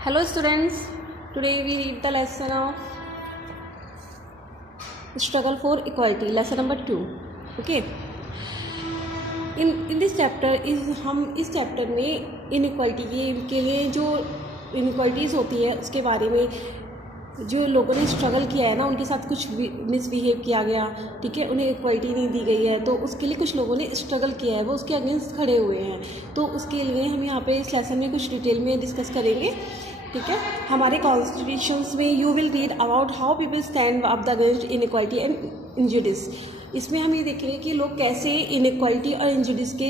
Hello students, today we read the lesson of struggle for equality, lesson number 2. Okay. In this chapter हम इस chapter में inequality के लिए जो inequalities होती है उसके बारे में जो लोगों ने स्ट्रगल किया है ना, उनके साथ कुछ मिसबिहेव किया गया, ठीक है, उन्हें इक्वालिटी नहीं दी गई है, तो उसके लिए कुछ लोगों ने स्ट्रगल किया है, वो उसके अगेंस्ट खड़े हुए हैं। तो उसके लिए हम यहाँ पे इस लेसन में कुछ डिटेल में डिस्कस करेंगे, ठीक है। हमारे कॉन्स्टिट्यूशंस में you will read about how people stand up the against inequality and injustice. इसमें हम ये देखेंगे कि लोग कैसे इनइक्वालिटी और इंजुडिस के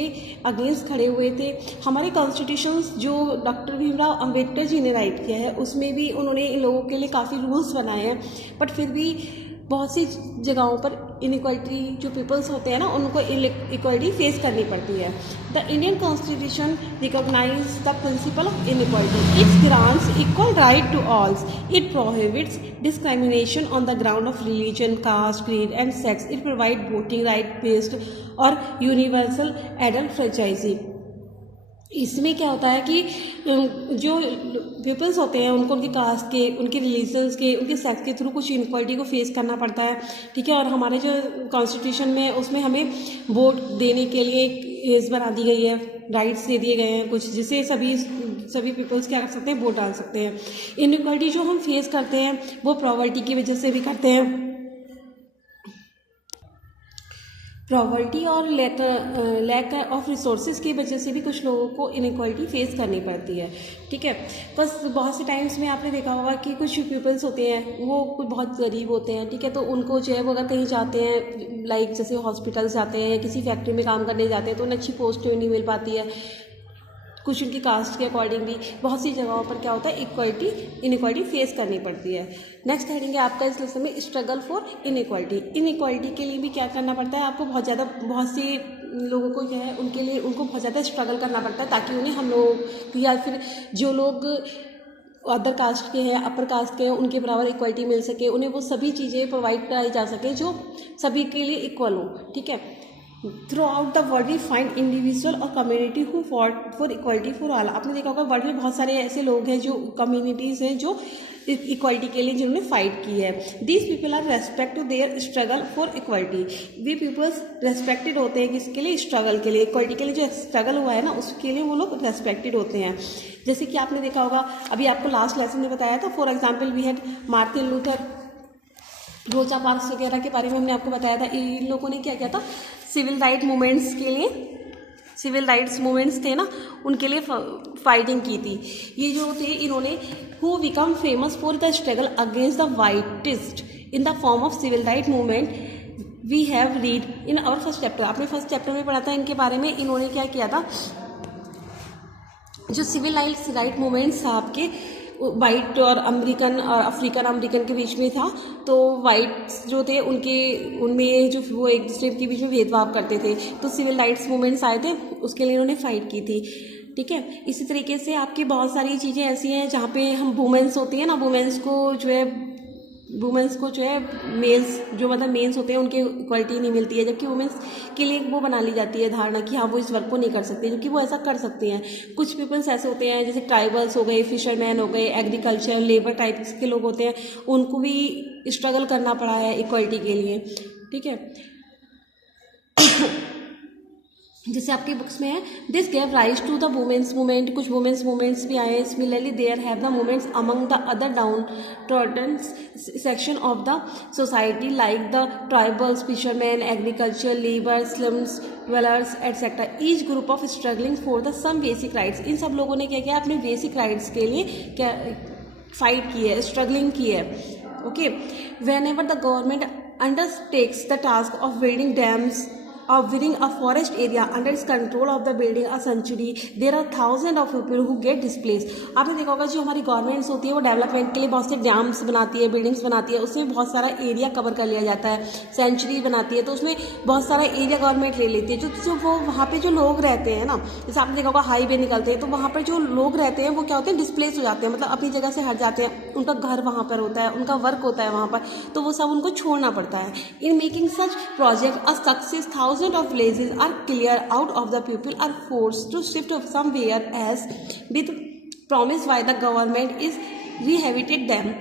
अगेंस्ट खड़े हुए थे। हमारे कॉन्स्टिट्यूशंस जो डॉक्टर भीमराव अंबेडकर जी ने राइट किया है उसमें भी उन्होंने इन लोगों के लिए काफ़ी रूल्स बनाए हैं, बट फिर भी बहुत सी जगहों पर इनइक्वालिटी जो पीपल्स होते हैं ना, उनको इक्वालिटी फेस करनी पड़ती है। The Indian constitution recognise the principle of inequality. It grants equal right to alls. It prohibits discrimination on the ground of religion, caste, creed and sex. It provide voting right based और universal adult franchise. इसमें क्या होता है कि जो peoples होते हैं उनको उनके कास्ट के, उनके रिलीजन्स के, उनके सेक्स के थ्रू कुछ इनक्वालिटी को फेस करना पड़ता है, ठीक है। और हमारे जो कॉन्स्टिट्यूशन में उसमें हमें वोट देने के लिए एक एज बना दी गई है, राइट्स दे दिए गए हैं कुछ, जिससे सभी पीपल्स क्या कर सकते हैं, वोट डाल सकते हैं। इनक्वालिटी जो हम फेस करते हैं वो प्रॉवर्टी की वजह से भी करते हैं। प्रॉवर्टी और लैक ऑफ रिसोर्सेज की वजह से भी कुछ लोगों को इनइक्वालिटी फेस करनी पड़ती है, ठीक है। बस बहुत से टाइम्स में आपने देखा होगा कि कुछ पीपल्स होते हैं वो कुछ बहुत गरीब होते हैं, ठीक है, तो उनको जो है वो अगर कहीं जाते हैं, लाइक जैसे हॉस्पिटल्स जाते हैं या किसी फैक्ट्री में काम करने जाते हैं तो उन्हें अच्छी पोस्ट नहीं मिल पाती है, कुछ उनकी कास्ट के अकॉर्डिंग भी बहुत सी जगहों पर क्या होता है, इनइक्वालिटी फेस करनी पड़ती है। नेक्स्ट हेडिंग है आपका इस लेसन में स्ट्रगल फॉर इनइक्वालिटी। इनइक्वालिटी के लिए भी क्या करना पड़ता है आपको, बहुत से लोगों को जो है उनको बहुत ज़्यादा स्ट्रगल करना पड़ता है ताकि उन्हें हम लोग या फिर जो लोग अदर कास्ट के हैं, अपर कास्ट के हैं, उनके बराबर इक्वालिटी मिल सके, उन्हें वो सभी चीज़ें प्रोवाइड कराई जा सके जो सभी के लिए इक्वल हो, ठीक है। Throughout the world we find individual और community who fought for equality for all. आपने देखा होगा वर्ल्ड में बहुत सारे ऐसे लोग हैं, जो कम्युनिटीज़ हैं जो इक्वालिटी के लिए जिन्होंने फाइट की है। These people are respect to their struggle for equality. वे पीपल्स रेस्पेक्टेड होते हैं किसके लिए, स्ट्रगल के लिए, इक्वालिटी के लिए जो स्ट्रगल हुआ है ना उसके लिए वो लोग रेस्पेक्टेड होते हैं। जैसे कि आपने देखा होगा, अभी आपको लास्ट लेसन में बताया था, for example we had Martin Luther, Rosa Parks वगैरह के बारे में हमने आपको बताया था। इन लोगों ने क्या किया था, सिविल राइट मूवमेंट्स के लिए, सिविल राइट्स मूवमेंट्स थे ना, उनके लिए फाइटिंग की थी। ये जो थे इन्होंने who become famous for the struggle against the whitest in the form of civil right movement we have read in our first chapter. आपने फर्स्ट चैप्टर में पढ़ा था इनके बारे में। इन्होंने क्या किया था, जो सिविल राइट मूवमेंट्स था आपके वाइट और अफ्रीकन अमेरिकन के बीच में था, तो वाइट्स जो थे उनमें जो वो एक दूसरे के बीच में भेदभाव करते थे, तो सिविल राइट्स मूवमेंट्स आए थे, उसके लिए उन्होंने फाइट की थी, ठीक है। इसी तरीके से आपकी बहुत सारी चीज़ें ऐसी हैं जहाँ पे हम वुमेंस होती हैं ना, वुमेंस को जो है मेल्स जो मतलब मेन्स होते हैं उनके इक्वालिटी नहीं मिलती है, जबकि वुमेंस के लिए वो बना ली जाती है धारणा कि हाँ वो इस वर्क को नहीं कर सकते, जबकि वो ऐसा कर सकते हैं। कुछ पीपल्स ऐसे होते हैं जैसे ट्राइबल्स हो गए, फिशरमैन हो गए, एग्रीकल्चर लेबर टाइप्स के लोग होते हैं, उनको भी स्ट्रगल करना पड़ा है इक्वालिटी के लिए, ठीक है। जैसे आपकी बुक्स में है, this gave rise to the women's movement, कुछ वुमेन्स मूवमेंट्स भी आए हैं। Similarly there have the movements among the other downtrodden section of the society like the tribals, fisherman, agriculture labour, slums dwellers etcetera. Each group of struggling for the some basic rights. इन सब लोगों ने क्या किया, अपने basic rights के लिए क्या फाइट की है, स्ट्रगलिंग की है, okay. When ever the government undertakes the task of building dams of winning a forest area under its control of the building a sanctuary, there are thousands of people who get displaced। आपने देखा होगा जो हमारी governments होती है वो development के लिए बहुत से डैम्स बनाती है, बिल्डिंग्स बनाती है, उसमें बहुत सारा एरिया कवर कर लिया जाता है, सेंचुरी बनाती है, तो उसमें बहुत सारा एरिया गवर्नमेंट ले लेती है। जो वो वहाँ पे जो लोग रहते हैं ना, जैसे आपने देखा होगा हाईवे निकलते हैं तो वहाँ पर जो लोग रहते हैं वो क्या होते हैं, डिस्प्लेस हो जाते हैं, मतलब अपनी जगह से हट जाते हैं, उनका घर वहाँ पर होता है, उनका वर्क होता है वहाँ पर, तो वो सब उनको छोड़ना पड़ता है। In making such project a success, thousands of villages are cleared out of the people are forced to shift somewhere else with promised by the government is rehabilitate them.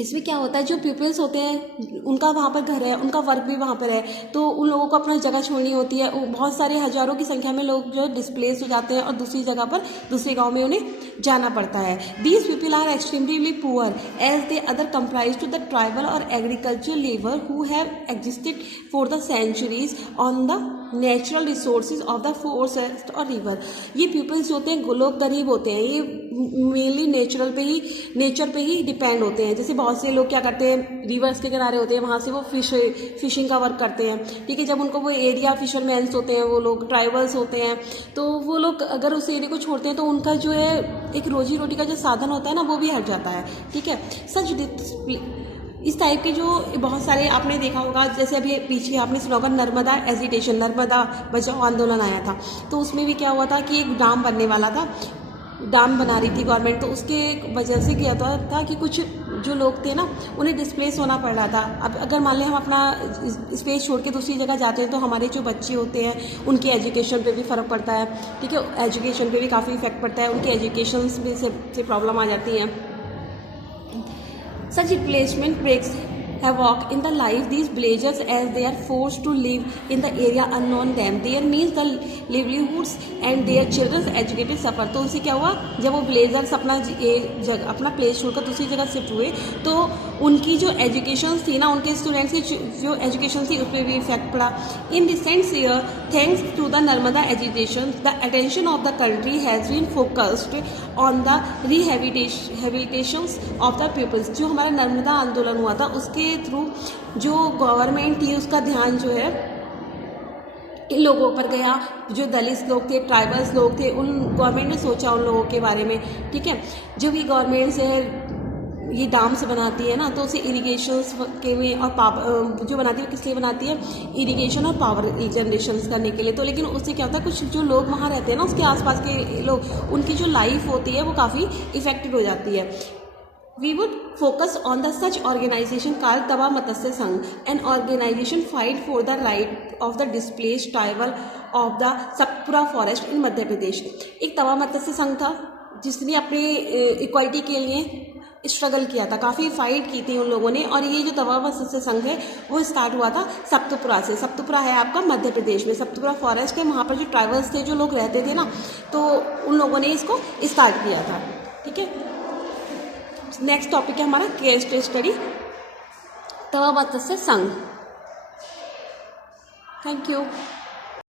इसमें क्या होता है, जो पीपल्स होते हैं उनका वहाँ पर घर है, उनका वर्क भी वहाँ पर है, तो उन लोगों को अपना जगह छोड़नी होती है। बहुत सारे हज़ारों की संख्या में लोग जो डिस्प्लेस हो जाते हैं और दूसरी जगह पर, दूसरे गांव में उन्हें जाना पड़ता है। These people are extremely poor as they other comprise to the tribal और agriculture labour who have existed for the centuries on the natural resources of the forest और रिवर। ये पीपल्स जो होते हैं, लोग गरीब होते हैं, ये मेनली नेचर पे ही डिपेंड होते हैं। जैसे बहुत से लोग क्या करते हैं, रिवर्स के किनारे होते हैं, वहाँ से वो फिशिंग का वर्क करते हैं, ठीक है। जब उनको वो एरिया फिशरमैन्स होते हैं, वो लोग ट्राइबल्स होते हैं, तो वो लोग अगर उस एरिया को छोड़ते हैं तो उनका जो है एक रोजी रोटी का जो साधन होता है ना, वो भी हट जाता है, ठीक है। इस टाइप के जो बहुत सारे आपने देखा होगा, जैसे अभी पीछे आपने सुना होगा नर्मदा एजिटेशन, नर्मदा बचाओ आंदोलन आया था, तो उसमें भी क्या हुआ था कि एक डैम बनने वाला था, डैम बना रही थी गवर्नमेंट, तो उसके वजह से क्या था कि कुछ जो लोग थे ना, उन्हें डिस्प्लेस होना पड़ रहा था। अब अगर मान लें हम अपना स्पेस छोड़ के दूसरी जगह जाते हैं, तो हमारे जो बच्चे होते हैं उनकी एजुकेशन पे भी फ़र्क पड़ता है, ठीक है। एजुकेशन पे भी काफ़ी इफेक्ट पड़ता है, उनकी एजुकेशन से प्रॉब्लम आ जाती हैं। Such replacement breaks havoc in the life these villagers as they are forced to live in the area unknown them. There means the livelihoods and their children's educated suffer. तो उनसे क्या हुआ, जब वो villagers अपना place छोड़कर दूसरी जगह शिफ्ट हुए, तो उनकी जो एजुकेशन थी ना, उनके स्टूडेंट्स की जो एजुकेशन थी उस पर भी इफेक्ट पड़ा। In recent year thanks to the Narmada agitation the attention of the country has been focused on the rehabilitation of the peoples. जो हमारा नर्मदा आंदोलन हुआ था, उसके थ्रू जो गवर्नमेंट थी उसका ध्यान जो है इन लोगों पर गया। जो दलित लोग थे, ट्राइबल्स लोग थे, उन गवर्नमेंट ने सोचा उन लोगों के बारे में, ठीक है। जब ये गवर्नमेंट से ये डैम से बनाती है ना, तो उसे इरिगेशंस के में और पावर जो बनाती है, किस लिए बनाती है, इरिगेशन और पावर जनरेशन करने के लिए। तो लेकिन उससे क्या होता है, कुछ जो लोग वहाँ रहते हैं ना, उसके आसपास के लोग, उनकी जो लाइफ होती है वो काफ़ी इफेक्टेड हो जाती है। We would focus on the such organization called तवा मत्स्य संघ, an organization fight for the right of the displaced tribal of the Satpura forest in Madhya Pradesh. एक तवा मत्स्य संघ था जिसने अपने इक्वालिटी के लिए स्ट्रगल किया था, काफ़ी फाइट की थी उन लोगों ने। और ये जो तवा मत्स्य संघ है वो स्टार्ट हुआ था सतपुरा से। सतपुरा है आपका मध्य प्रदेश में, सतपुरा फॉरेस्ट है, वहाँ पर जो ट्राइबल्स थे, जो लोग रहते थे ना, तो उन लोगों ने इसको स्टार्ट किया था, ठीक है। नेक्स्ट टॉपिक है हमारा केस स्टडी, तवा मत्स्य संघ। Thank you.